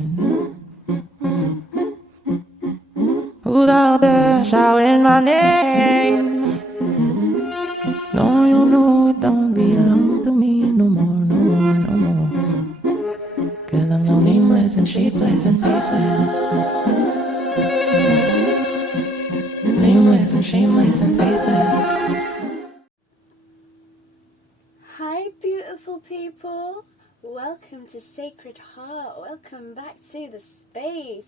Who's out there shouting my name? No, you know it don't belong to me no more, no more, no more. 'Cause I'm no nameless and shapeless and faceless. Nameless and shameless and faithless. Hi beautiful people, welcome to Sacred Heart, welcome back to the space.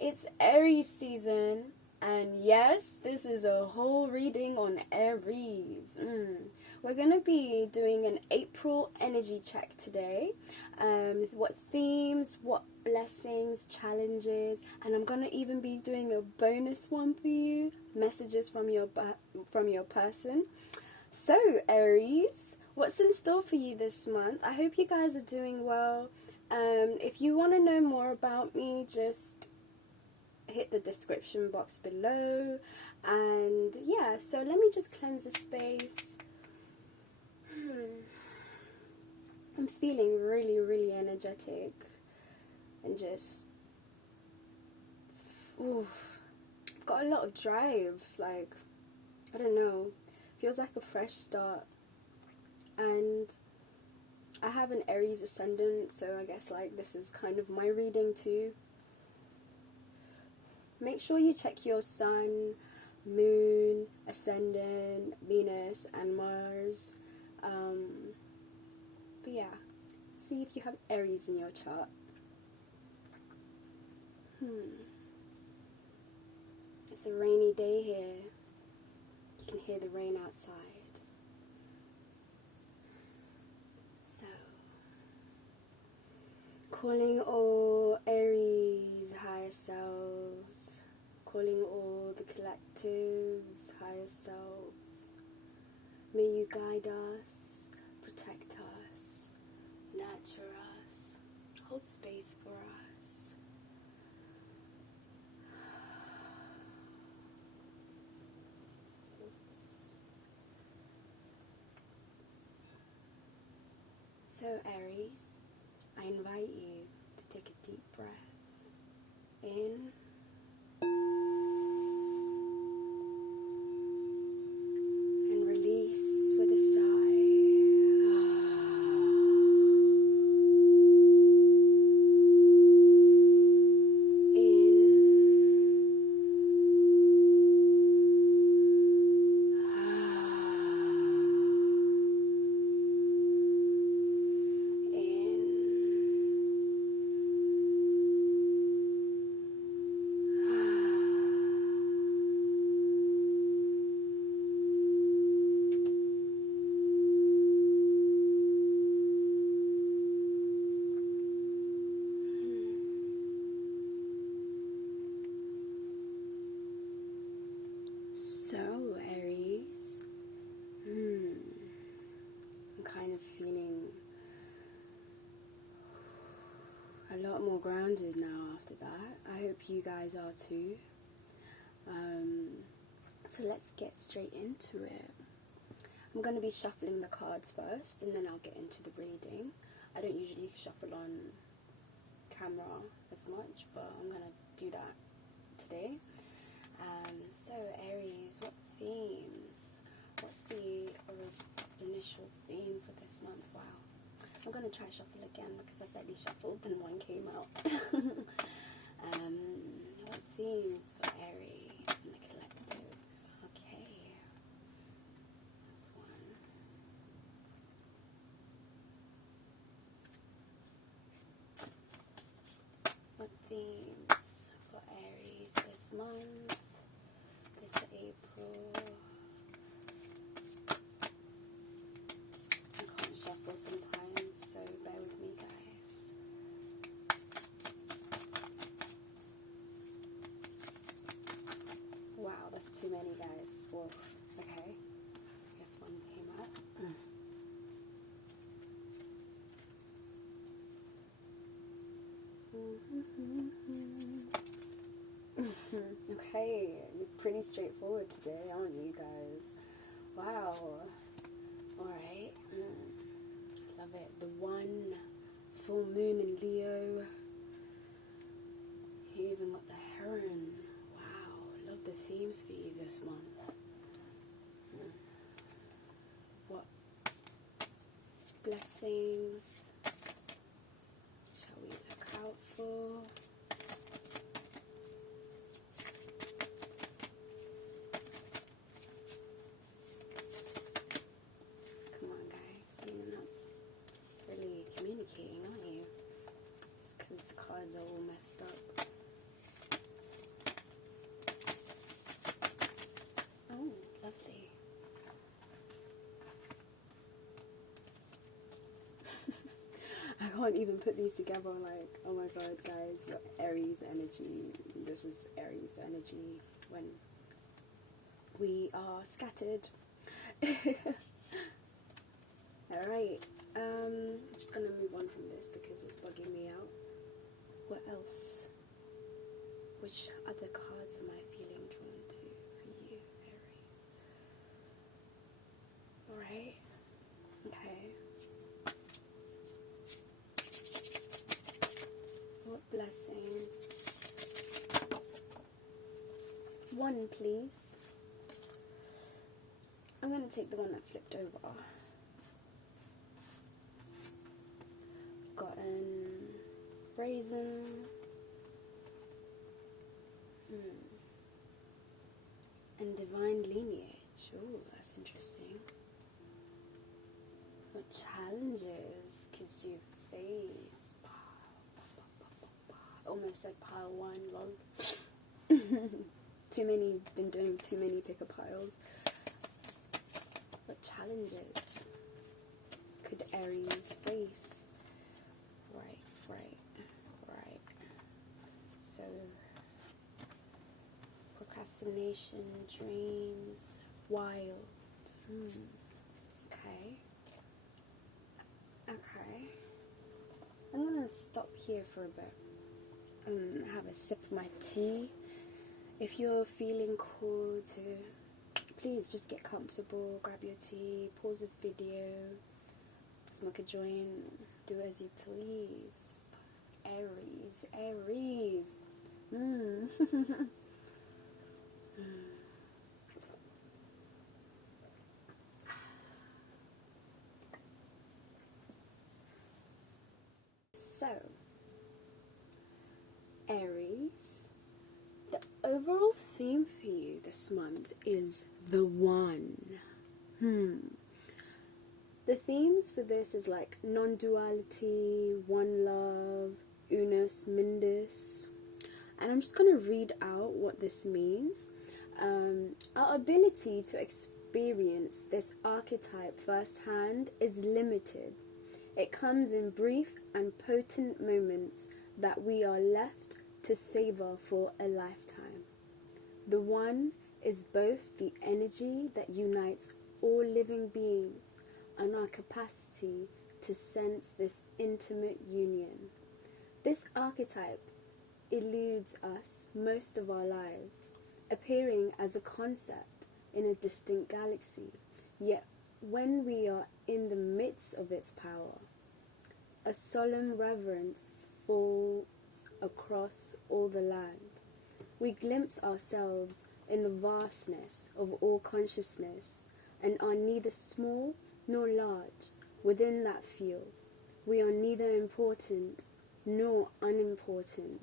It's Aries season, and yes, this is a whole reading on Aries. We're going to be doing an April energy check today. What themes, what blessings, challenges, and I'm going to even be doing a bonus one for you, messages from your person. So Aries, what's in store for you this month? I hope you guys are doing well. If you want to know more about me, just hit the description box below. And yeah, so let me just cleanse the space. I'm feeling really, really energetic and just got a lot of drive. Like, I don't know, feels like a fresh start. And I have an Aries ascendant, so I guess like this is kind of my reading too. Make sure you check your sun, moon, ascendant, Venus and Mars. But yeah, see if you have Aries in your chart. It's a rainy day here. You can hear the rain outside. So, calling all Aries higher selves, calling all the collectives higher selves. May you guide us, protect us, nurture us, hold space for us. So Aries, I invite you to take a deep breath in and release with a sigh. So Aries, I'm kind of feeling a lot more grounded now after that. I hope you guys are too. So let's get straight into it. I'm going to be shuffling the cards first and then I'll get into the reading. I don't usually shuffle on camera as much, but I'm going to do that today. So Aries, what themes? What's the initial theme for this month? Wow. I'm going to try shuffle again because I've already shuffled and one came out. What themes for Aries and the collective? Okay. That's one. What themes for Aries this month? This April. I can't shuffle sometimes, so bear with me, guys. Wow, that's too many, guys. Whoa. Okay. Guess one came up. Okay, you're pretty straightforward today, aren't you guys? Wow. Alright. Love it. The one full moon in Leo. You even got the heron. Wow, love the themes for you this month. What blessings shall we look out for? Come on, guys, you're not really communicating, aren't you? It's because the cards are all messed up. Oh, lovely. I can't even put these together, like, oh my god, guys, your Aries energy, this is Aries energy when we are scattered. Alright, I'm just gonna move on from this because it's bugging me out. What else? Which other cards am I feeling drawn to for you, Aries? Alright, okay. What blessings? One, please. I'm going to take the one that flipped over. Got an Brazen. And divine lineage. Oh, that's interesting. What challenges could you face? Almost said pile one, lol. Been doing too many picker piles. What challenges could Aries face? Right. So, procrastination, dreams, wild. Okay. I'm gonna stop here for a bit and have a sip of my tea. If you're feeling called to, please just get comfortable, grab your tea, pause the video, smoke a joint, do as you please. Aries. So, Aries, the overall theme for you this month is the one. The themes for this is like non-duality, one love, unus mundus. And I'm just going to read out what this means. Our ability to experience this archetype firsthand is limited. It comes in brief and potent moments that we are left to savor for a lifetime. The one is both the energy that unites all living beings and our capacity to sense this intimate union. This archetype eludes us most of our lives, appearing as a concept in a distant galaxy, yet when we are in the midst of its power, a solemn reverence falls across all the land. We glimpse ourselves in the vastness of all consciousness and are neither small nor large within that field. We are neither important nor unimportant.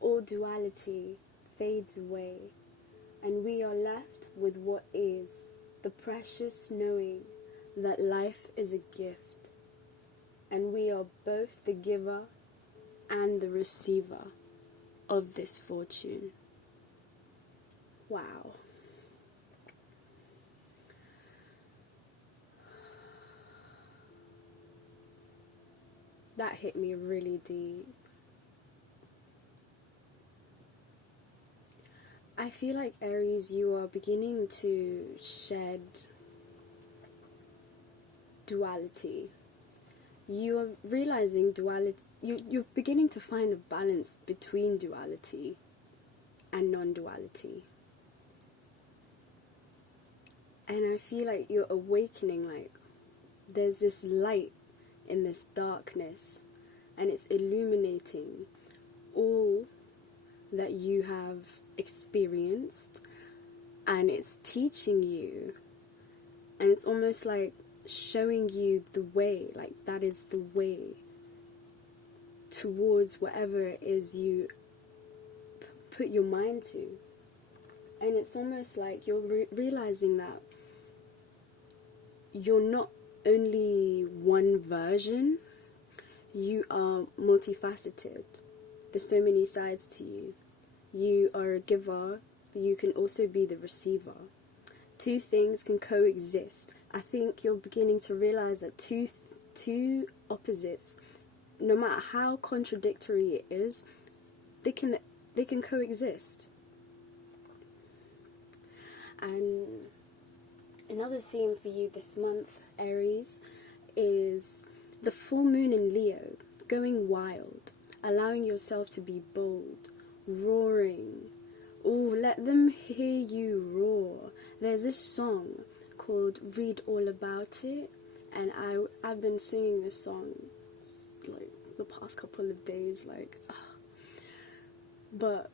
All duality fades away, and we are left with what is, the precious knowing that life is a gift, and we are both the giver and the receiver of this fortune. Wow. That hit me really deep. I feel like, Aries, you are beginning to shed duality. You are realizing duality. You're beginning to find a balance between duality and non-duality. And I feel like you're awakening, like there's this light in this darkness, and it's illuminating all that you have experienced, and it's teaching you, and it's almost like showing you the way, like that is the way towards whatever it is you put your mind to. And it's almost like you're realizing that you're not only one version, you are multifaceted. There's so many sides to you. You are a giver, but you can also be the receiver. Two things can coexist. I think you're beginning to realize that two opposites, no matter how contradictory it is, they can coexist. And another theme for you this month, Aries, is the full moon in Leo, going wild, allowing yourself to be bold, roaring. Oh, let them hear you roar. There's this song called Read All About It, and I've been singing this song like the past couple of days, but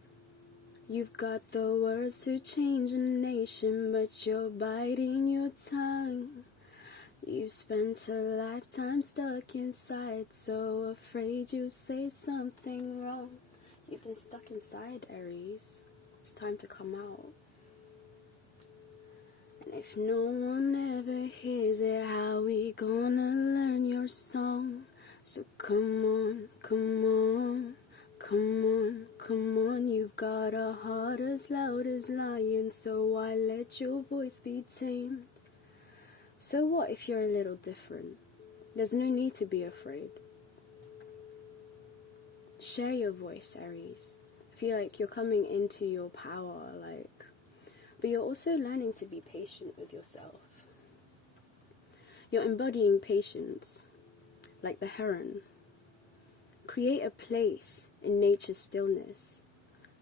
you've got the words to change a nation, but you're biting your tongue. You spent a lifetime stuck inside, so afraid you'll say something wrong. You've been stuck inside, Aries. It's time to come out. And if no one ever hears it, how we gonna learn your song? So come on, come on, come on, come on. You've got a heart as loud as lion, so why let your voice be tamed? So what if you're a little different? There's no need to be afraid. Share your voice, Aries. I feel like you're coming into your power, but you're also learning to be patient with yourself. You're embodying patience, like the heron. Create a place in nature's stillness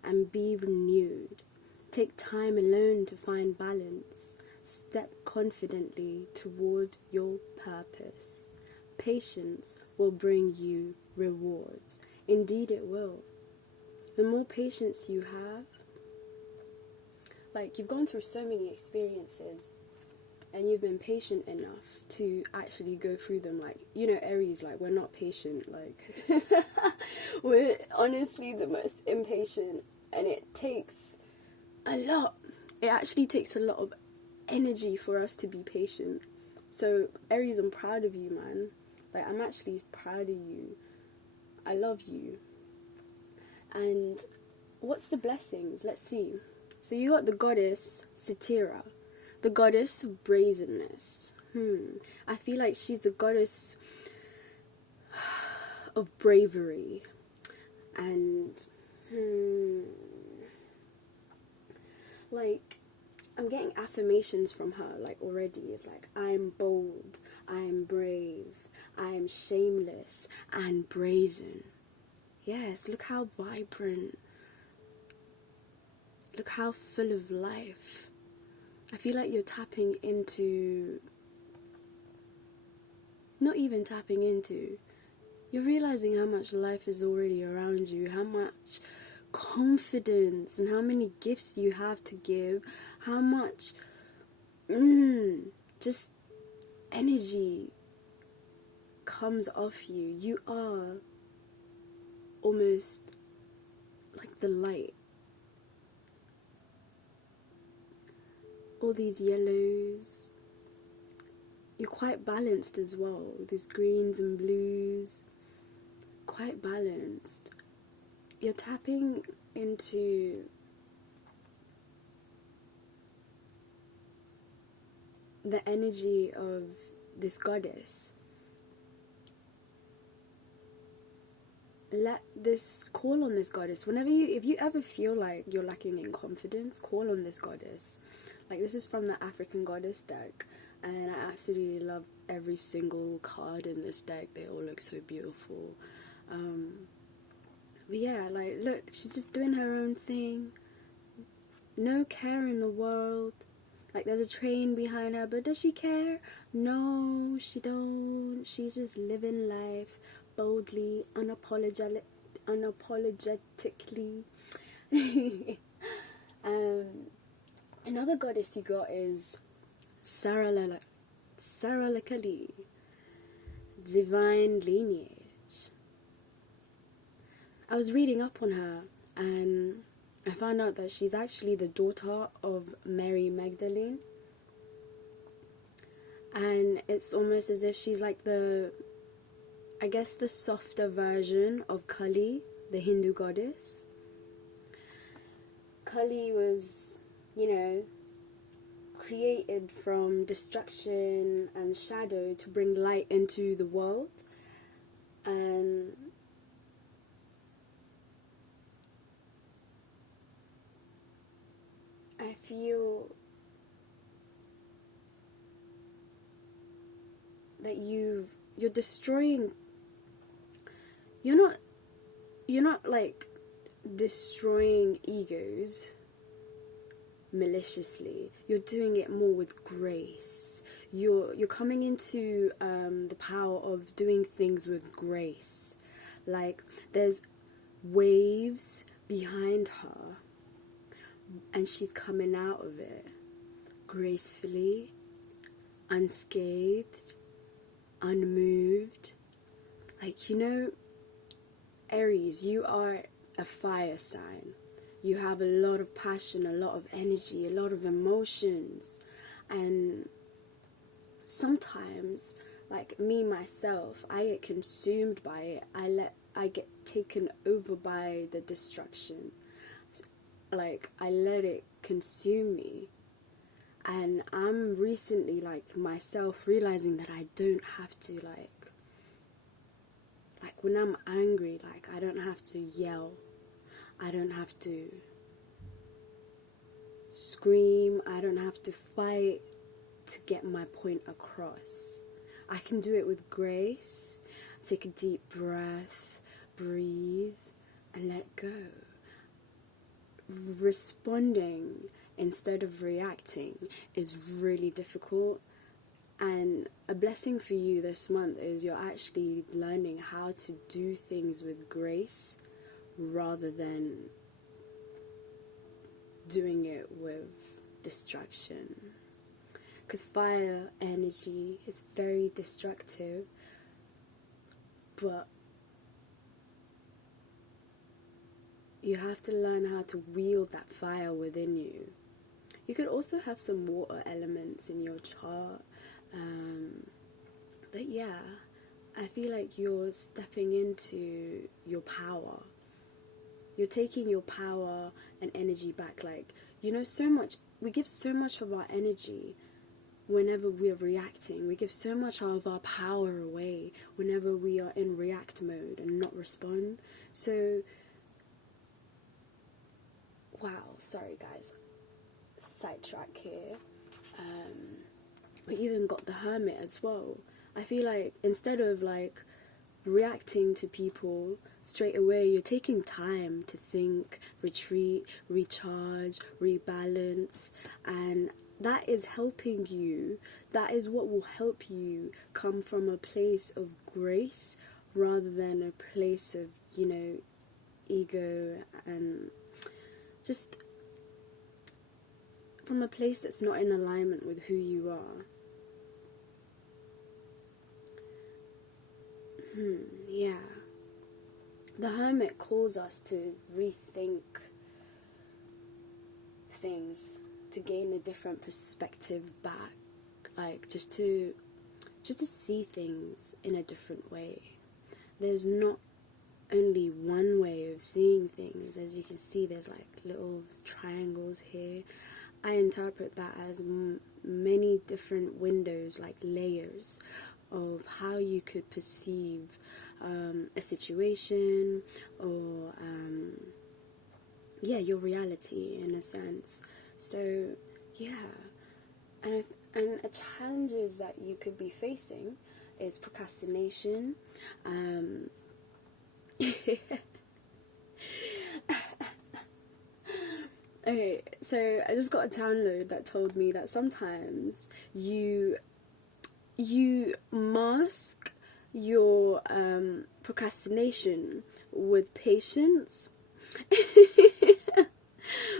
and be renewed. Take time alone to find balance. Step confidently toward your purpose. Patience will bring you rewards. Indeed it will. The more patience you have, you've gone through so many experiences and you've been patient enough to actually go through them. Aries, we're not patient. We're honestly the most impatient, and it takes a lot. It actually takes a lot of energy for us to be patient. So Aries, I'm proud of you, man. I'm actually proud of you. I love you. And what's the blessings? Let's see. So you got the goddess Satira, the goddess of brazenness. I feel like she's the goddess of bravery. And I'm getting affirmations from her already. It's I'm bold, I'm brave, I'm shameless and brazen. Yes, look how vibrant, look how full of life. I feel like you're tapping into, not even tapping into, you're realizing how much life is already around you, how much confidence and how many gifts you have to give, how much just energy comes off you. You are almost like the light. All these yellows. You're quite balanced as well. These greens and blues. Quite balanced. You're tapping into the energy of this goddess. Call on this goddess. If you ever feel like you're lacking in confidence, call on this goddess. This is from the African goddess deck, and I absolutely love every single card in this deck. They all look so beautiful. But yeah, look, she's just doing her own thing. No care in the world. There's a train behind her, but does she care? No, she don't. She's just living life, boldly, unapologetically. Another goddess you got is Saralakali, divine lineage. I was reading up on her and I found out that she's actually the daughter of Mary Magdalene. And it's almost as if she's like the softer version of Kali, the Hindu goddess. Kali was, created from destruction and shadow to bring light into the world. And I feel that you're destroying, you're not like destroying egos maliciously. You're doing it more with grace. You're coming into the power of doing things with grace. Like there's waves behind her and she's coming out of it gracefully, unscathed, unmoved. Like, Aries, you are a fire sign. You have a lot of passion, a lot of energy, a lot of emotions. And sometimes, like me, myself, I get consumed by it. I get taken over by the destruction. Like, I let it consume me. And I'm recently, like, myself realizing that I don't have to, like when I'm angry, like, I don't have to yell. I don't have to scream. I don't have to fight to get my point across. I can do it with grace. Take a deep breath, breathe, and let go. Responding instead of reacting is really difficult, and a blessing for you this month is you're actually learning how to do things with grace rather than doing it with destruction, because fire energy is very destructive, but you have to learn how to wield that fire within you. You could also have some water elements in your chart. But yeah, I feel like you're stepping into your power. You're taking your power and energy back. Like, so much, we give so much of our energy whenever we're reacting. We give so much of our power away whenever we are in react mode and not respond. So, wow, sorry guys, sidetrack here. We even got the Hermit as well. I feel like instead of like reacting to people straight away, you're taking time to think, retreat, recharge, rebalance, and that is helping you. That is what will help you come from a place of grace rather than a place of, ego, and just from a place that's not in alignment with who you are. Yeah. The Hermit calls us to rethink things, to gain a different perspective back, like just to see things in a different way. There's not only one way of seeing things. As you can see, there's like little triangles here. I interpret that as many different windows, like layers of how you could perceive a situation or your reality in a sense. So and challenges that you could be facing is procrastination. Okay, so I just got a download that told me that sometimes you mask your procrastination with patience.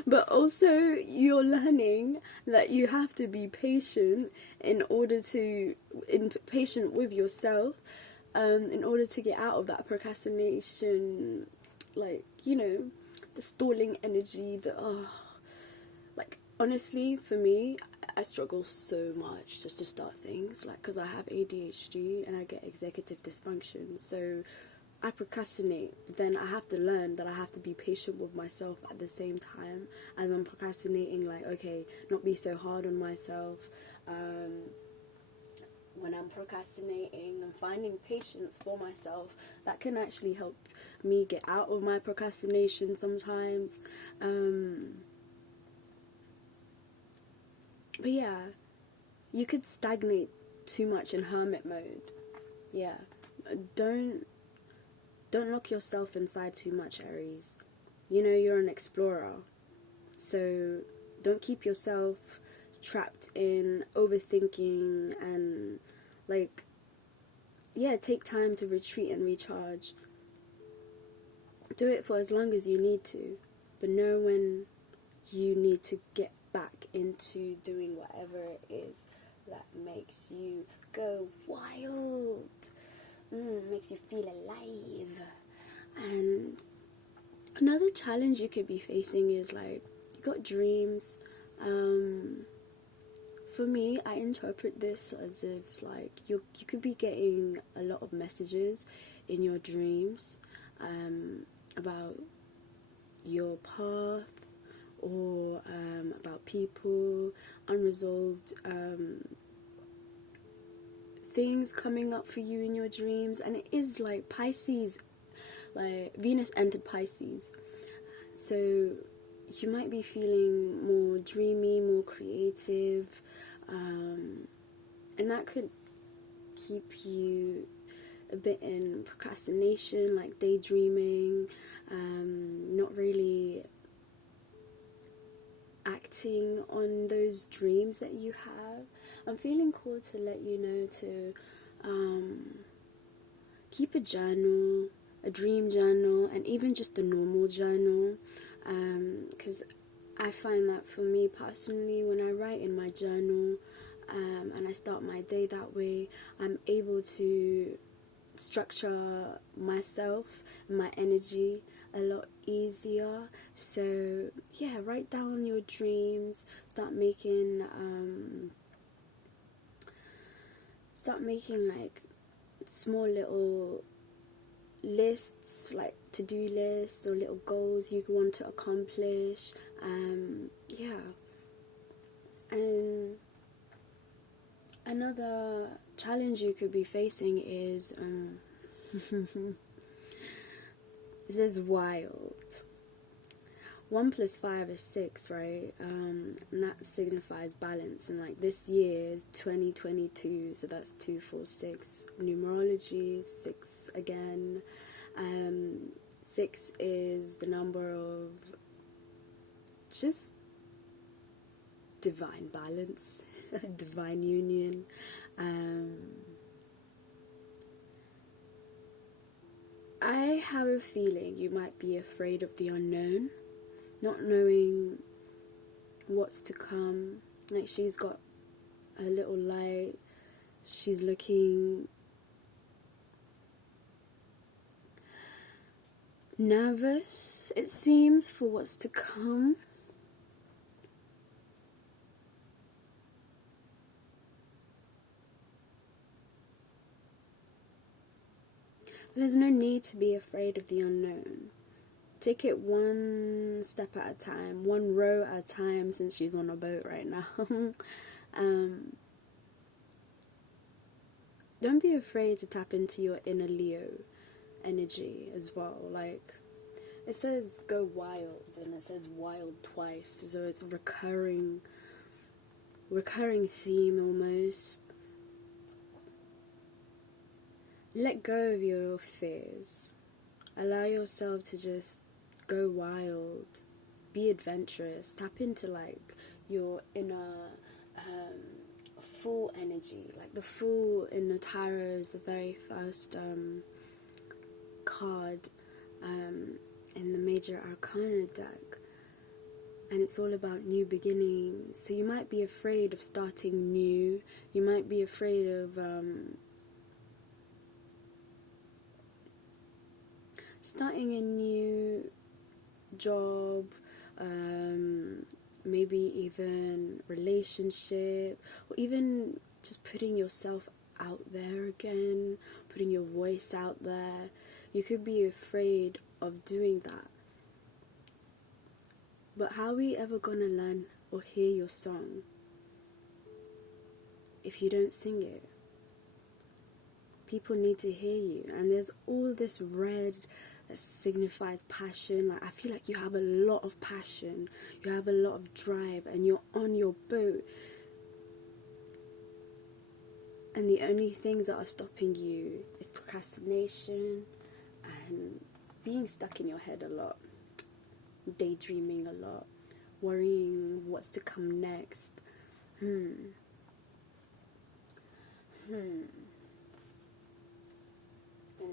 But also you're learning that you have to be patient patient with yourself, in order to get out of that procrastination, like, the stalling energy, like, honestly, for me, I struggle so much just to start things, like, because I have ADHD and I get executive dysfunction, so I procrastinate. Then I have to learn that I have to be patient with myself at the same time as I'm procrastinating, like, okay, not be so hard on myself. When I'm procrastinating and finding patience for myself, that can actually help me get out of my procrastination sometimes. But yeah, you could stagnate too much in hermit mode. Yeah, don't lock yourself inside too much, Aries. You're an explorer, so don't keep yourself trapped in overthinking, and, like, yeah, take time to retreat and recharge. Do it for as long as you need to, but know when you need to get back into doing whatever it is that makes you go wild, makes you feel alive. And another challenge you could be facing is, like, you got dreams. For me, I interpret this as if, like, you could be getting a lot of messages in your dreams, about your path, or about people, unresolved things coming up for you in your dreams. And it is like Pisces, like Venus entered Pisces, so you might be feeling more dreamy, more creative, and that could keep you a bit in procrastination, like daydreaming, not really acting on those dreams that you have. I'm feeling called to let you know to keep a journal, a dream journal, and even just a normal journal, because I find that for me personally, when I write in my journal, and I start my day that way, I'm able to structure myself and my energy a lot easier. So yeah, write down your dreams, start making like small little lists, like to-do lists or little goals you want to accomplish. Yeah. And another challenge you could be facing is this is wild. 1 + 5 is 6, right? And that signifies balance. And like this year is 2022, so that's 2, 4, 6. Numerology, 6 again. 6 is the number of just divine balance, divine union. I have a feeling you might be afraid of the unknown, not knowing what's to come. Like, she's got a little light, she's looking nervous, it seems, for what's to come. There's no need to be afraid of the unknown. Take it one step at a time, one row at a time, since she's on a boat right now. Don't be afraid to tap into your inner Leo energy as well. Like, it says go wild, and it says wild twice, so it's a recurring theme almost. Let go of your fears. Allow yourself to just go wild. Be adventurous. Tap into like your inner Fool energy. Like the Fool in the tarot is the very first card in the major arcana deck, and it's all about new beginnings. So you might be afraid of starting new. You might be afraid of starting a new job, maybe even relationship, or even just putting yourself out there again, putting your voice out there. You could be afraid of doing that. But how are we ever gonna learn or hear your song if you don't sing it? People need to hear you, and there's all this red that signifies passion. Like, I feel like you have a lot of passion, you have a lot of drive, and you're on your boat, and the only things that are stopping you is procrastination and being stuck in your head a lot, daydreaming a lot, worrying what's to come next. Gonna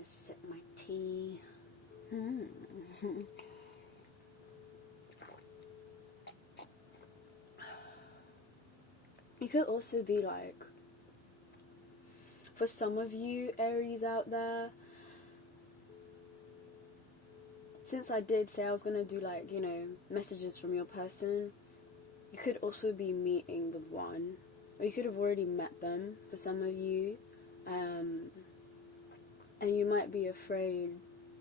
sip my tea. You could also be like, for some of you Aries out there, since I did say I was gonna do like, you know, messages from your person, you could also be meeting the one, or you could have already met them for some of you, and you might be afraid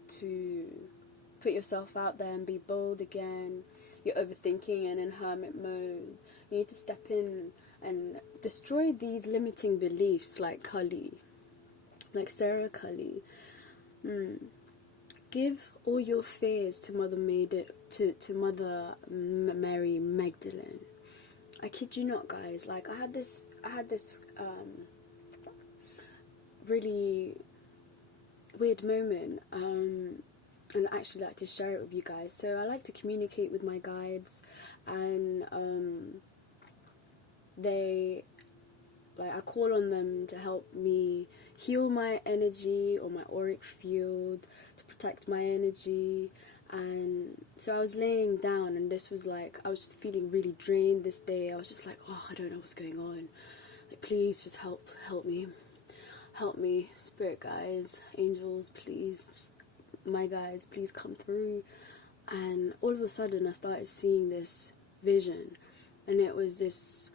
to put yourself out there and be bold again. You're overthinking and in hermit mode. You need to step in and destroy these limiting beliefs like Cully, like Sarah Cully. Give all your fears to Mother Mary Magdalene. I kid you not, guys. Like, I had this really weird moment, and I actually like to share it with you guys. So I like to communicate with my guides, and I call on them to help me heal my energy or my auric field, to protect my energy. And so I was laying down, and this was like, I was just feeling really drained this day. I was just like, oh, I don't know what's going on. Like, please just help me, spirit guides, angels, please, just, my guides, please come through. And all of a sudden I started seeing this vision, and it was this,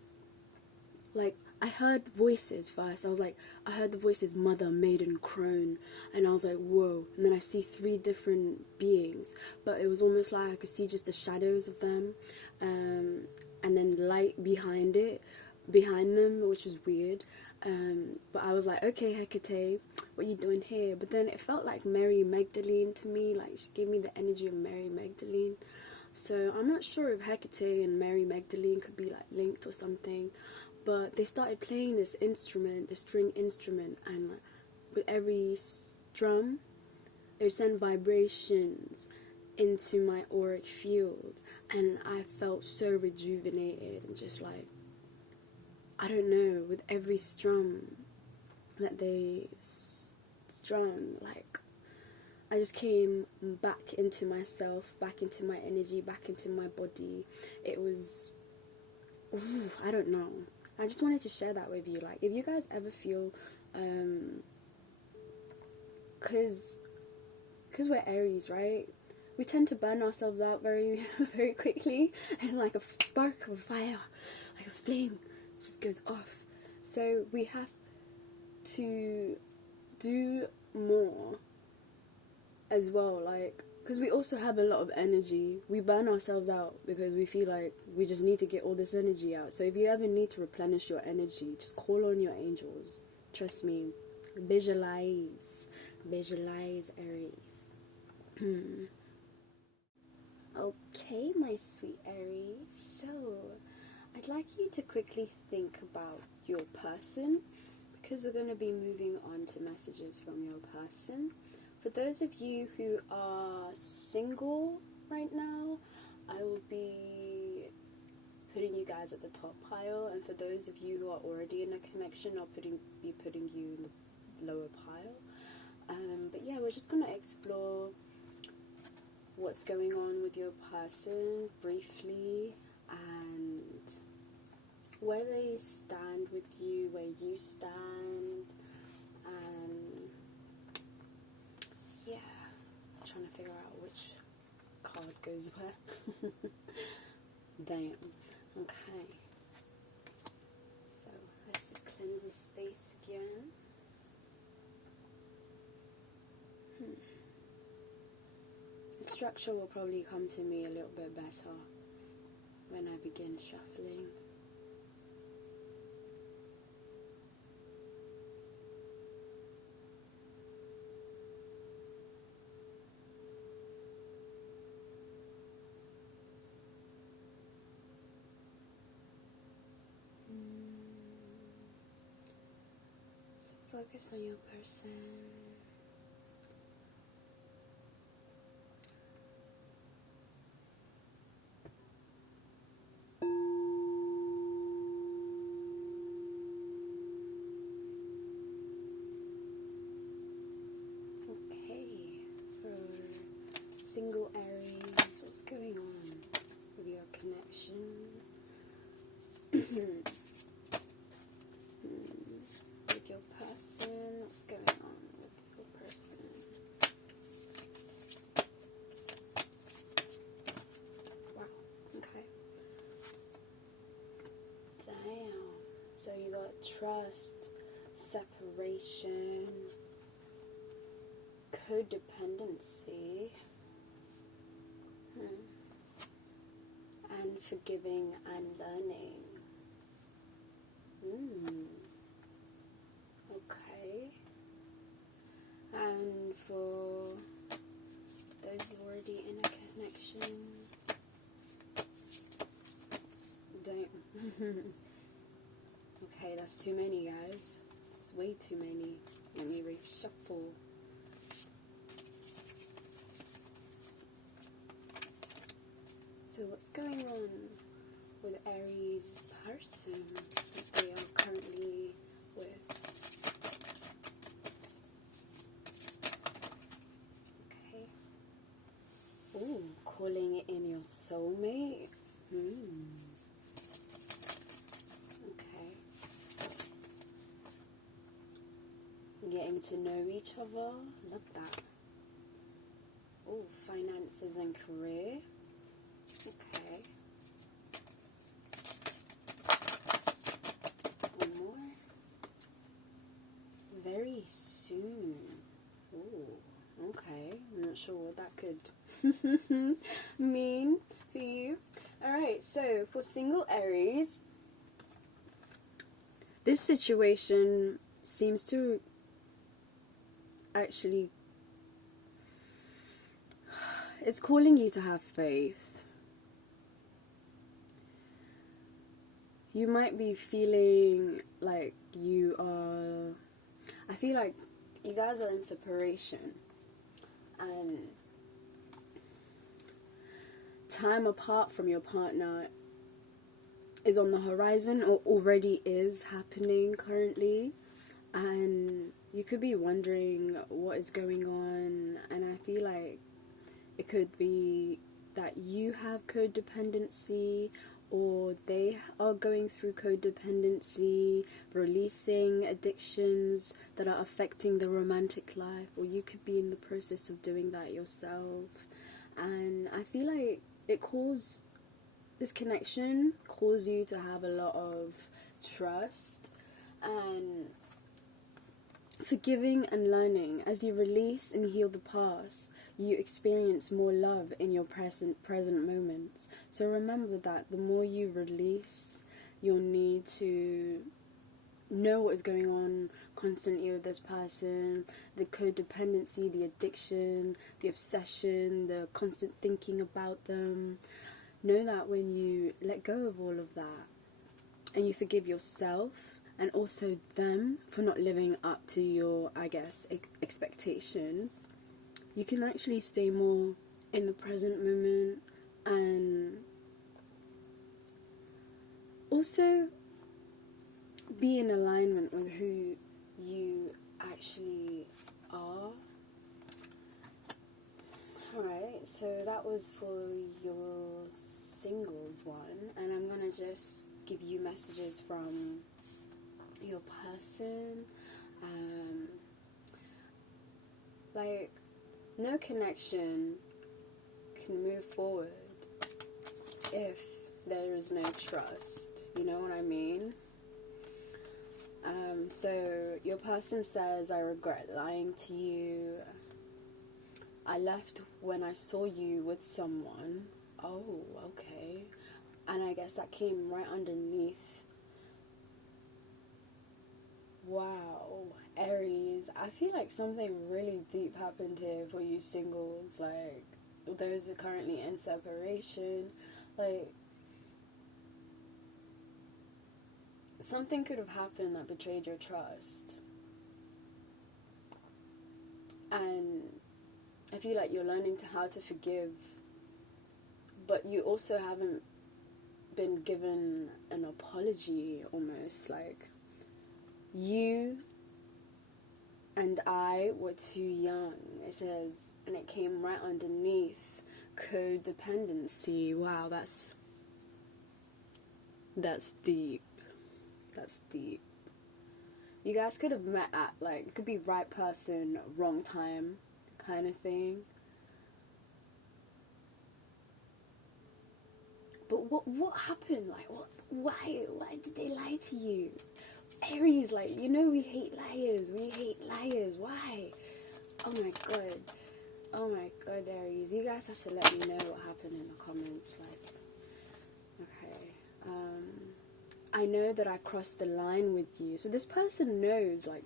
like, I heard voices first. I heard the voices mother, maiden, crone, and I was like, whoa. And then I see 3 different beings, but it was almost like I could see just the shadows of them, and then light behind them, which was weird. But I was like, okay, Hecate, what are you doing here? But then it felt like Mary Magdalene to me. Like, she gave me the energy of Mary Magdalene. So I'm not sure if Hecate and Mary Magdalene could be like linked or something. But they started playing this instrument, the string instrument, and with every strum, it would send vibrations into my auric field, and I felt so rejuvenated and just like, I don't know, with every strum that they strung, like, I just came back into myself, back into my energy, back into my body. It was, I don't know. I just wanted to share that with you. Like, if you guys ever feel, because we're Aries, right? We tend to burn ourselves out very, very quickly, and like a spark of a fire, like a flame, just goes off. So we have to do more as well, like, because we also have a lot of energy. We burn ourselves out because we feel like we just need to get all this energy out. So if you ever need to replenish your energy, just call on your angels. Trust me. Visualize, Aries. Okay, my sweet Aries. So I'd like you to quickly think about your person, because we're going to be moving on to messages from your person. For those of you who are single right now, I will be putting you guys at the top pile, and for those of you who are already in a connection, I'll be putting you in the lower pile. But yeah, we're just going to explore what's going on with your person briefly, and where they stand with you, where you stand, and yeah, I'm trying to figure out which card goes where. Damn. Okay. So let's just cleanse the space again. The structure will probably come to me a little bit better when I begin shuffling. So focus on your person. Single Aries, what's going on with your connection? With your person, what's going on with your person? Wow, okay. Damn. So you got trust, separation, codependency, and forgiving and learning. Okay. And for those already in a connection, don't. Okay, that's too many, guys. It's way too many. Let me reshuffle. So what's going on with Aries person that they are currently with? Okay. Ooh, calling in your soulmate. Okay. Getting to know each other. Love that. Ooh, finances and career. Okay. One more. Very soon. Ooh, okay. I'm not sure what that could mean for you. Alright, so for single Aries, this situation seems to actually, it's calling you to have faith. You might be feeling like you are, I feel like you guys are in separation and time apart from your partner is on the horizon, or already is happening currently, and you could be wondering what is going on. And I feel like it could be that you have codependency, or they are going through codependency, releasing addictions that are affecting the romantic life, or you could be in the process of doing that yourself. And I feel like this connection calls you to have a lot of trust and forgiving and learning. As you release and heal the past, you experience more love in your present moments. So remember that the more you release your need to know what is going on constantly with this person, the codependency, the addiction, the obsession, the constant thinking about them, know that when you let go of all of that and you forgive yourself and also them for not living up to your, I guess, expectations, you can actually stay more in the present moment and also be in alignment with who you actually are. Alright, so that was for your singles one, and I'm gonna just give you messages from your person. Like, no connection can move forward if there is no trust, you know what I mean? So your person says, I regret lying to you. I left when I saw you with someone. Oh, okay. And I guess that came right underneath. Wow, Aries, I feel like something really deep happened here for you singles. Like, those are currently in separation. Like, something could have happened that betrayed your trust. And I feel like you're learning how to forgive, but you also haven't been given an apology almost. Like, you and I were too young, it says, and it came right underneath codependency. Wow, that's deep. That's deep. You guys could have met at, like, it could be right person, wrong time kind of thing. But what happened? Like, why did they lie to you? Aries, like, you know we hate liars. Why? Oh my god, Aries, you guys have to let me know what happened in the comments. Like, okay, I know that I crossed the line with you. So this person knows that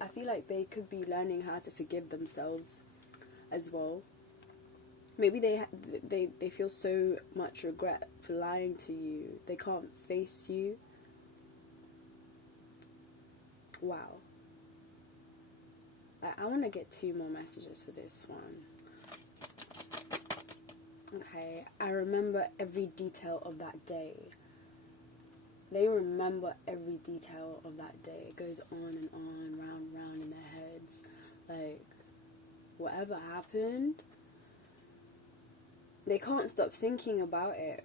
I feel like they could be learning how to forgive themselves as well. Maybe they feel so much regret for lying to you. They can't face you. Wow. I want to get 2 more messages for this one. Okay, I remember every detail of that day. They remember every detail of that day. It goes on and on, round and round in their heads. Like, whatever happened, they can't stop thinking about it.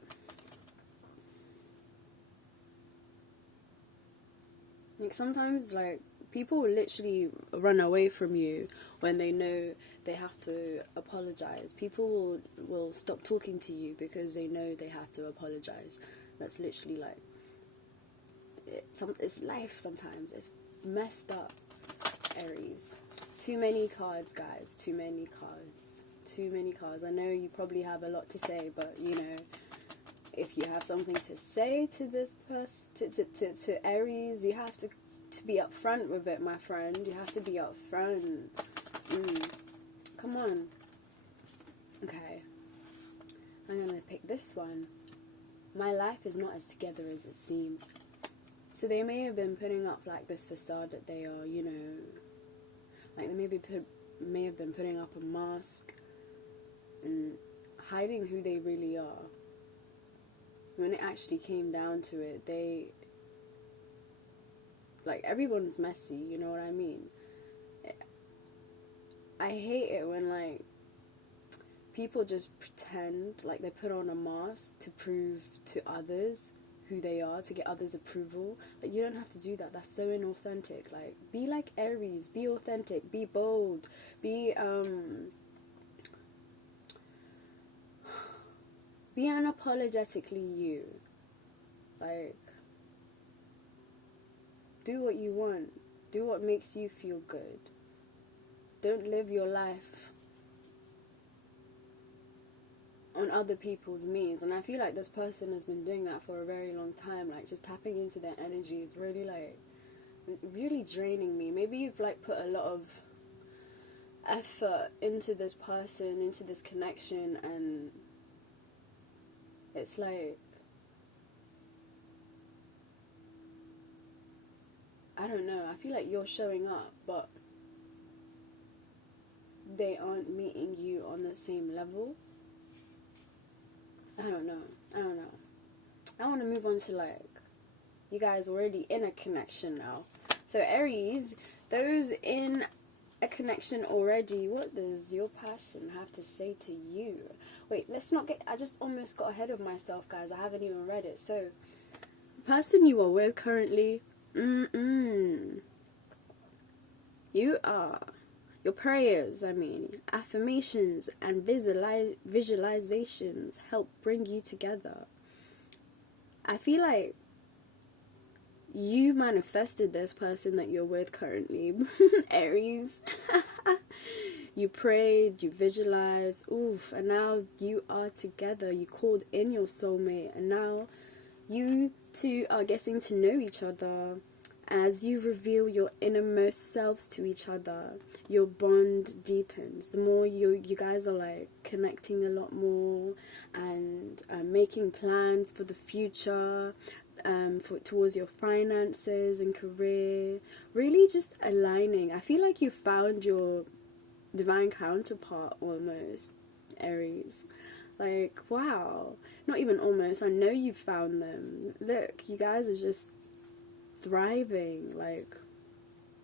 Like, sometimes, like, people will literally run away from you when they know they have to apologize. People will stop talking to you because they know they have to apologize. That's literally, like, it's life sometimes. It's messed up, Aries. Too many cards, guys. Too many cards. I know you probably have a lot to say, but, you know, if you have something to say to this person, to Aries, you have to be upfront with it, my friend. You have to be upfront. Come on. Okay. I'm gonna pick this one. My life is not as together as it seems. So they may have been putting up, like, this facade that they are, you know, like, they may have been putting up a mask and hiding who they really are. When it actually came down to it, like, everyone's messy, you know what I mean? I hate it when, like, people just pretend, like, they put on a mask to prove to others who they are, to get others' approval. Like, you don't have to do that. That's so inauthentic. Like, be like Aries, be authentic, be bold, be unapologetically you. Like, do what you want. Do what makes you feel good. Don't live your life on other people's means. And I feel like this person has been doing that for a very long time. Like, just tapping into their energy. It's really, like, really draining me. Maybe you've, like, put a lot of effort into this person, into this connection, and it's like, I don't know, I feel like you're showing up, but they aren't meeting you on the same level. I don't know. I want to move on to like you guys already in a connection now. So Aries, those in a connection already, what does your person have to say to you? Wait, let's not get, I just almost got ahead of myself, guys. I haven't even read it. So, the person you are with currently, you are, your prayers, affirmations and visualizations help bring you together. I feel like you manifested this person that you're with currently, Aries. You prayed, you visualized, and now you are together. You called in your soulmate, and now you two are getting to know each other. As you reveal your innermost selves to each other, your bond deepens. The more you guys are like connecting a lot more and making plans for the future, towards your finances and career, really just aligning. I feel like you found your divine counterpart almost, Aries. Like, wow. Not even almost, I know you found them. Look, you guys are just thriving. Like,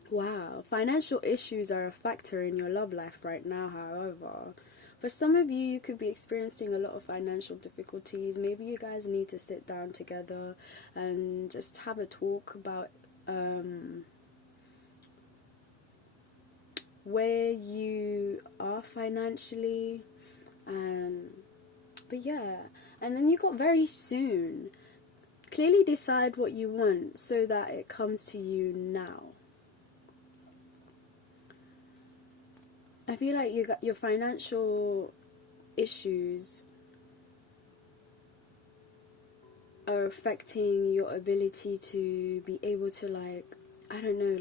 wow. Financial issues are a factor in your love life right now, however. For some of you, you could be experiencing a lot of financial difficulties. Maybe you guys need to sit down together and just have a talk about where you are financially. But yeah, and then you got very soon. Clearly decide what you want so that it comes to you now. I feel like you got your financial issues are affecting your ability to be able to I don't know,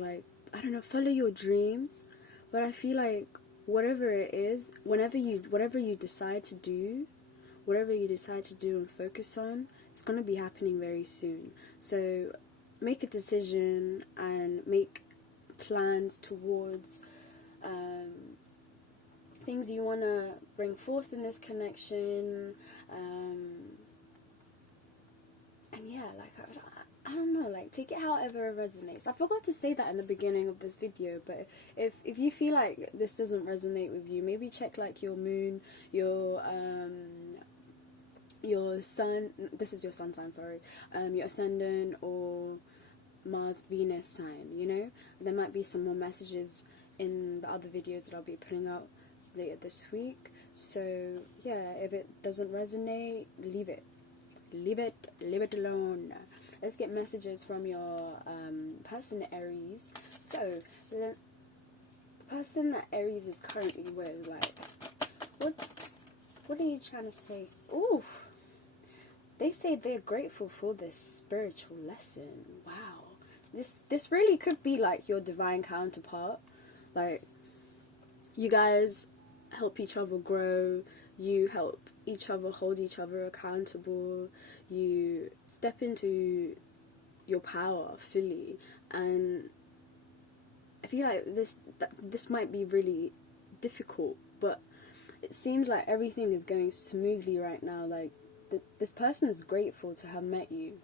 follow your dreams. But I feel like whatever it is, whatever you decide to do and focus on, it's going to be happening very soon. So make a decision and make plans towards things you want to bring forth in this connection. And yeah, I don't know, take it however it resonates. I forgot to say that in the beginning of this video, but if you feel like this doesn't resonate with you, maybe check your moon, your sun, this is your sun sign, sorry, your ascendant or Mars Venus sign. There might be some more messages in the other videos that I'll be putting out later this week. So yeah, if it doesn't resonate, leave it alone. Let's get messages from your person, Aries. So the person that Aries is currently with, what are you trying to say? Ooh, they say they're grateful for this spiritual lesson. Wow, this really could be your divine counterpart. You guys help each other grow. You help each other, hold each other accountable. You step into your power fully, and I feel like this might be really difficult, but it seems like everything is going smoothly right now. This person is grateful to have met you.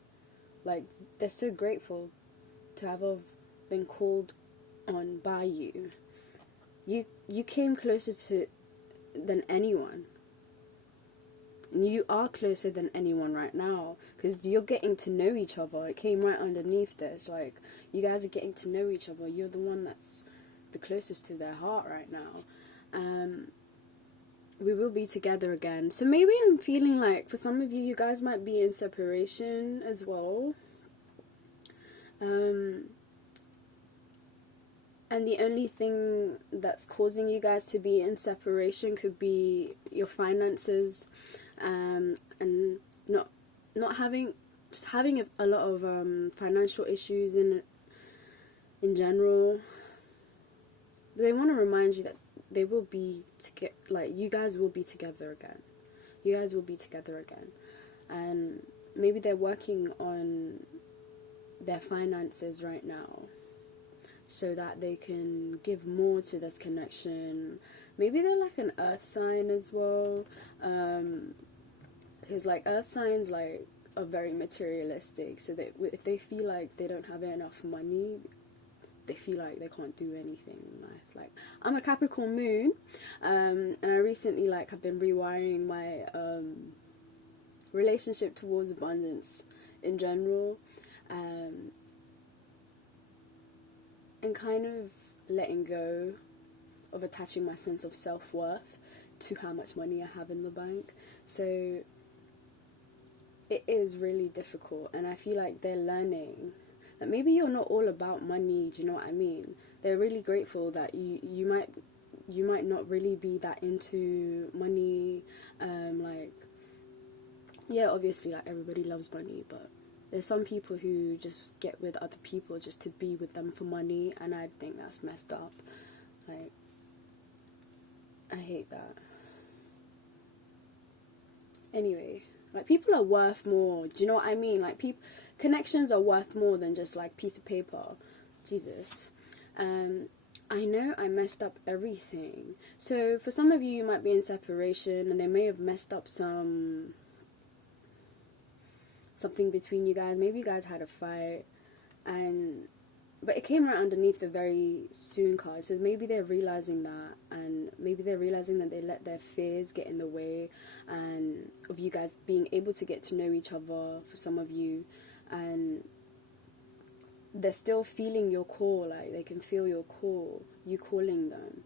They're so grateful to have been called on by you. You came closer than anyone. And you are closer than anyone right now, because you're getting to know each other. It came right underneath this. You guys are getting to know each other. You're the one that's the closest to their heart right now. We will be together again. So maybe I'm feeling for some of you, you guys might be in separation as well. And the only thing that's causing you guys to be in separation could be your finances, and not having a lot of financial issues in general. But they want to remind you that they will be you guys will be together again. You guys will be together again, and maybe they're working on their finances right now, so that they can give more to this connection. Maybe they're an earth sign as well, because earth signs are very materialistic, so that if they feel like they don't have enough money, they feel like they can't do anything in life. Like, I'm a Capricorn moon, and I recently like have been rewiring my relationship towards abundance in general, and kind of letting go of attaching my sense of self-worth to how much money I have in the bank. So it is really difficult, and I feel like they're learning that maybe you're not all about money. Do you know what I mean? They're really grateful that you might not really be that into money. Like, yeah, obviously, like, everybody loves money, but there's some people who just get with other people just to be with them for money, and I think that's messed up. Like, I hate that. Anyway, like, people are worth more. Do you know what I mean? Like, connections are worth more than just like piece of paper. Jesus. I know I messed up everything. So for some of you might be in separation, and they may have messed up something between you guys. Maybe you guys had a fight, but it came right underneath the very soon card. So maybe they're realizing that, and maybe they're realizing that they let their fears get in the way and of you guys being able to get to know each other, for some of you, and they're still feeling your call. Like, they can feel your call, you calling them,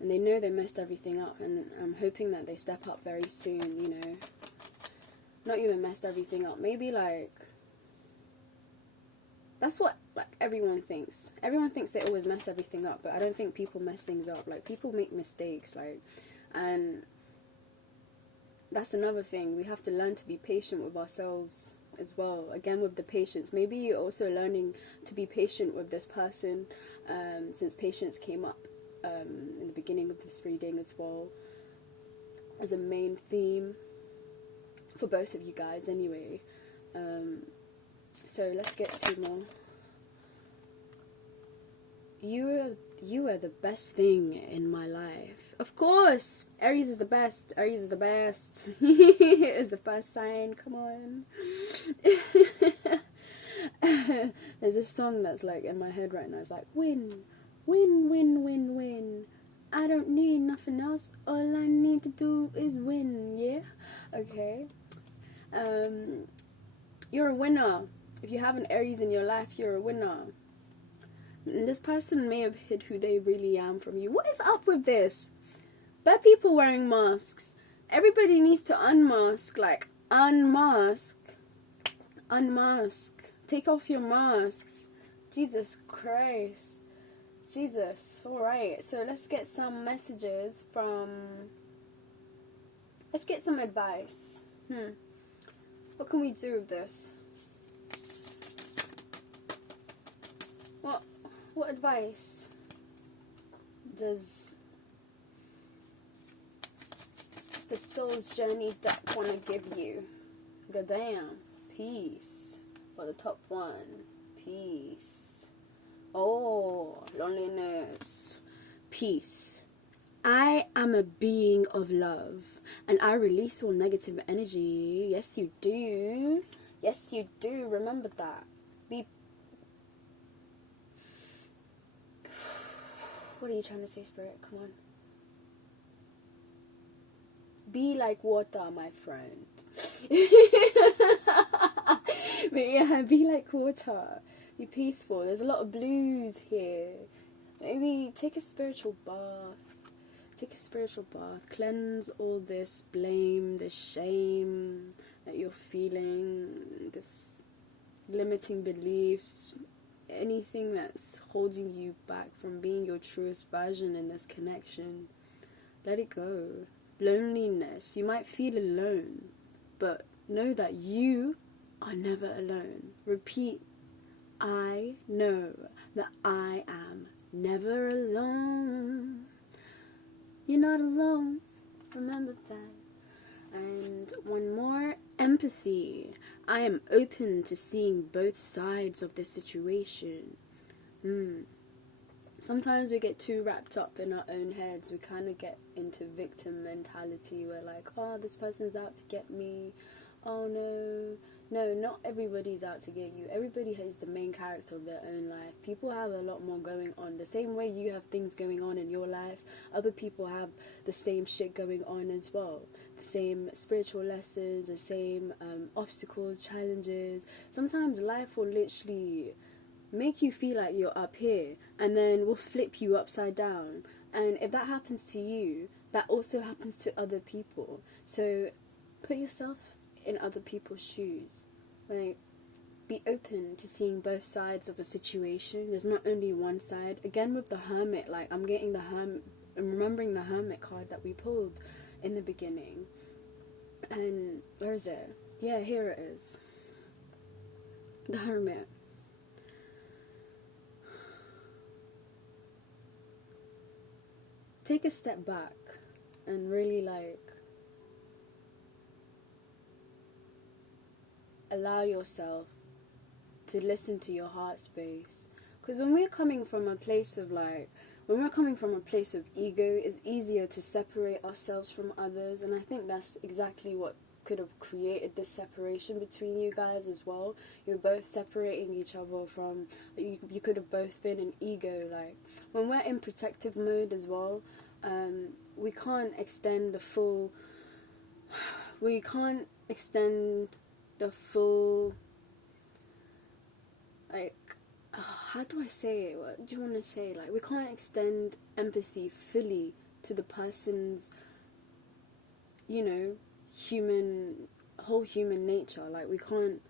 and they know they messed everything up, and I'm hoping that they step up very soon, you know. Not even messed everything up, maybe like, that's what like everyone thinks. Everyone thinks they always mess everything up, but I don't think people mess things up. Like, people make mistakes, like, and that's another thing. We have to learn to be patient with ourselves as well. Again, with the patience, maybe you're also learning to be patient with this person, since patience came up in the beginning of this reading as well as a main theme for both of you guys anyway. So let's get to more. You are the best thing in my life. Of course, Aries is the best. Aries is the best. It's the first sign. Come on. There's this song that's like in my head right now. It's like, win, win, win, win, win. I don't need nothing else. All I need to do is win. Yeah. Okay. You're a winner. If you have an Aries in your life, you're a winner. And this person may have hid who they really am from you. What is up with this? Bad people wearing masks. Everybody needs to unmask. Like, unmask. Unmask. Take off your masks. Jesus Christ. Jesus. Alright, so let's get some messages from... Let's get some advice. What can we do with this? What advice does the soul's journey deck want to give you? Goddamn. Peace. For the top one. Peace. Oh, loneliness. Peace. I am a being of love, and I release all negative energy. Yes, you do. Yes, you do. Remember that. What are you trying to say, Spirit? Come on. Be like water, my friend. But yeah, be like water. Be peaceful. There's a lot of blues here. Maybe take a spiritual bath. Take a spiritual bath. Cleanse all this blame, this shame that you're feeling, this limiting beliefs, anything that's holding you back from being your truest version in this connection. Let it go. Loneliness. You might feel alone, but know that you are never alone. Repeat, I know that I am never alone. You're not alone. Remember that. And one more, empathy. I am open to seeing both sides of the situation. Sometimes we get too wrapped up in our own heads. We kind of get into victim mentality. We're like, oh, this person's out to get me. oh no, not everybody's out to get you. Everybody is the main character of their own life. People have a lot more going on. The same way you have things going on in your life, other people have the same shit going on as well. The same spiritual lessons, the same obstacles, challenges. Sometimes life will literally make you feel like you're up here and then will flip you upside down. And if that happens to you, that also happens to other people. So put yourself in other people's shoes. Like, be open to seeing both sides of a situation. There's not only one side. Again, with the Hermit, like, I'm remembering the Hermit card that we pulled in the beginning. And where is it? Yeah, here it is. The Hermit. Take a step back and really, like, allow yourself to listen to your heart space. Because when we're coming from a place of ego, it's easier to separate ourselves from others. And I think that's exactly what could have created this separation between you guys as well. You're both separating each other from, you could have both been in ego. Like, when we're in protective mode as well, we can't extend the full, like, how do I say it? What do you want to say? Like, we can't extend empathy fully to the person's, you know, whole human nature. Like, we can't,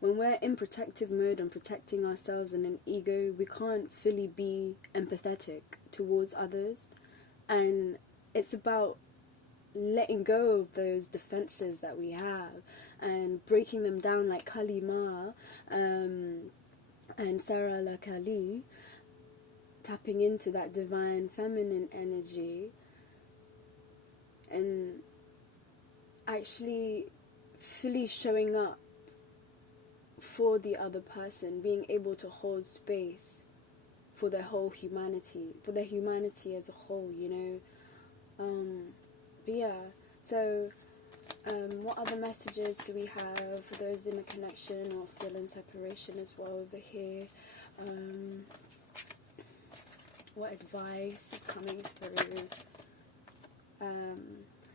when we're in protective mode and protecting ourselves and in ego, we can't fully be empathetic towards others. And it's about letting go of those defenses that we have and breaking them down, like Kalima and Sarah La Kali, tapping into that divine feminine energy and actually fully showing up for the other person, being able to hold space for their whole humanity, for their humanity as a whole, you know. But yeah, so what other messages do we have for those in a connection or still in separation as well over here? What advice is coming through?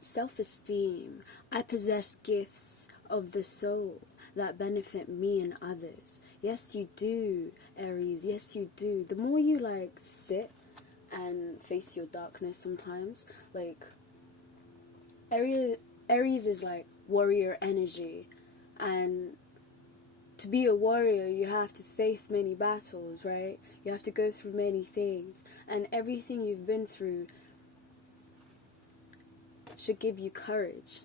Self-esteem. I possess gifts of the soul that benefit me and others. Yes, you do, Aries. Yes, you do. The more you, like, sit and face your darkness sometimes, like, Aries is like warrior energy, and to be a warrior you have to face many battles, right? You have to go through many things, and everything you've been through should give you courage,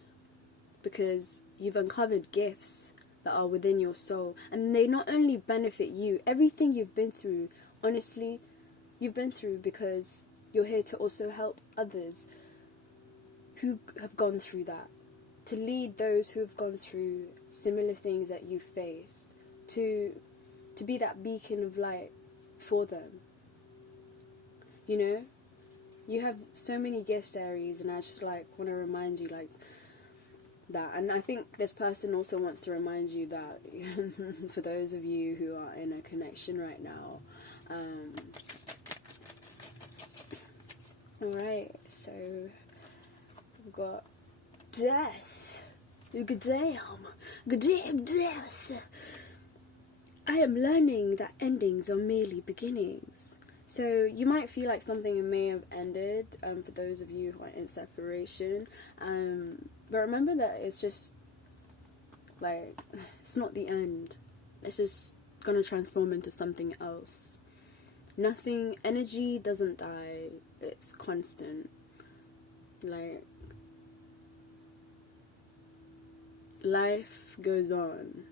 because you've uncovered gifts that are within your soul, and they not only benefit you. Everything you've been through, honestly, you've been through because you're here to also help others who have gone through that, to lead those who have gone through similar things that you faced, to be that beacon of light for them. You know, you have so many gifts, Aries, and I just, like, want to remind you, like, that. And I think this person also wants to remind you that for those of you who are in a connection right now. Alright, so we've got death. Good damn death. I am learning that endings are merely beginnings. So you might feel like something may have ended for those of you who are in separation. But remember that it's just, like, it's not the end. It's just going to transform into something else. Nothing, energy doesn't die. It's constant. Like, life goes on.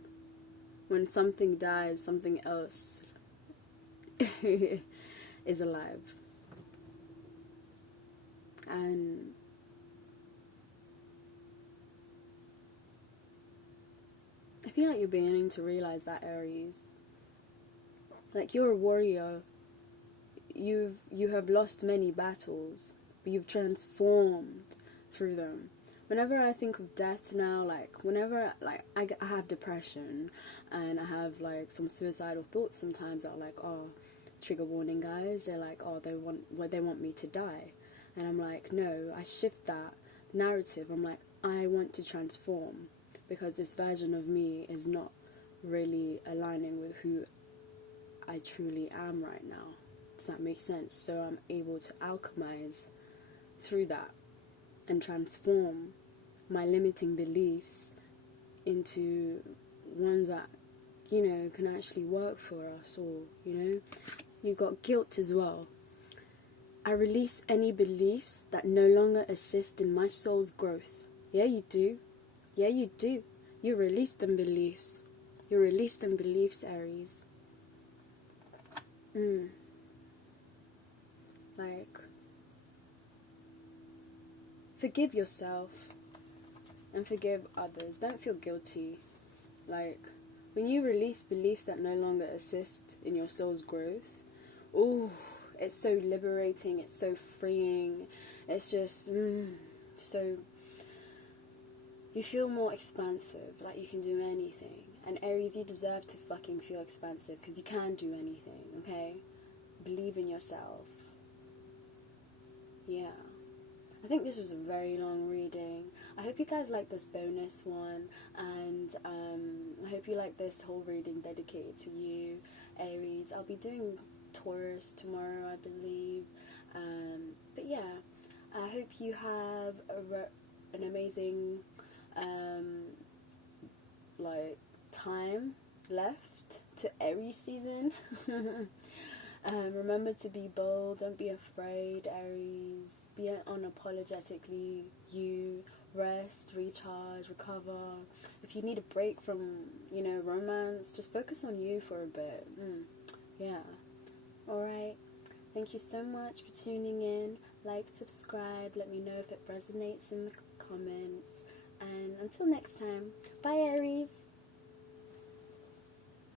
When something dies, something else is alive. And I feel like you're beginning to realize that, Aries. Like, you're a warrior. You have lost many battles, but you've transformed through them. whenever I think of death now, like whenever like I have depression and I have like some suicidal thoughts, sometimes I'm like, oh, trigger warning, guys. They're like, oh, they want me to die, and I'm like, no. I shift that narrative. I'm like, I want to transform, because this version of me is not really aligning with who I truly am right now. Does that make sense? So I'm able to alchemize through that and transform my limiting beliefs into ones that, you know, can actually work for us all, you know. You've got guilt as well. I release any beliefs that no longer assist in my soul's growth. Yeah, you do. Yeah, you do. You release them beliefs. You release them beliefs, Aries. Like, forgive yourself and forgive others. Don't feel guilty. Like, when you release beliefs that no longer assist in your soul's growth, ooh, it's so liberating, it's so freeing, it's just, so, you feel more expansive, like you can do anything. And Aries, you deserve to fucking feel expansive, because you can do anything, okay? Believe in yourself. Yeah. I think this was a very long reading. I hope you guys like this bonus one, and I hope you like this whole reading dedicated to you, Aries. I'll be doing Taurus tomorrow, I believe. But yeah, I hope you have an amazing like time left to Aries season. Remember to be bold, don't be afraid, Aries. Be unapologetically you. Rest, recharge, recover. If you need a break from, you know, romance, just focus on you for a bit. Yeah. Alright. Thank you so much for tuning in. Like, subscribe, let me know if it resonates in the comments. And until next time, bye, Aries.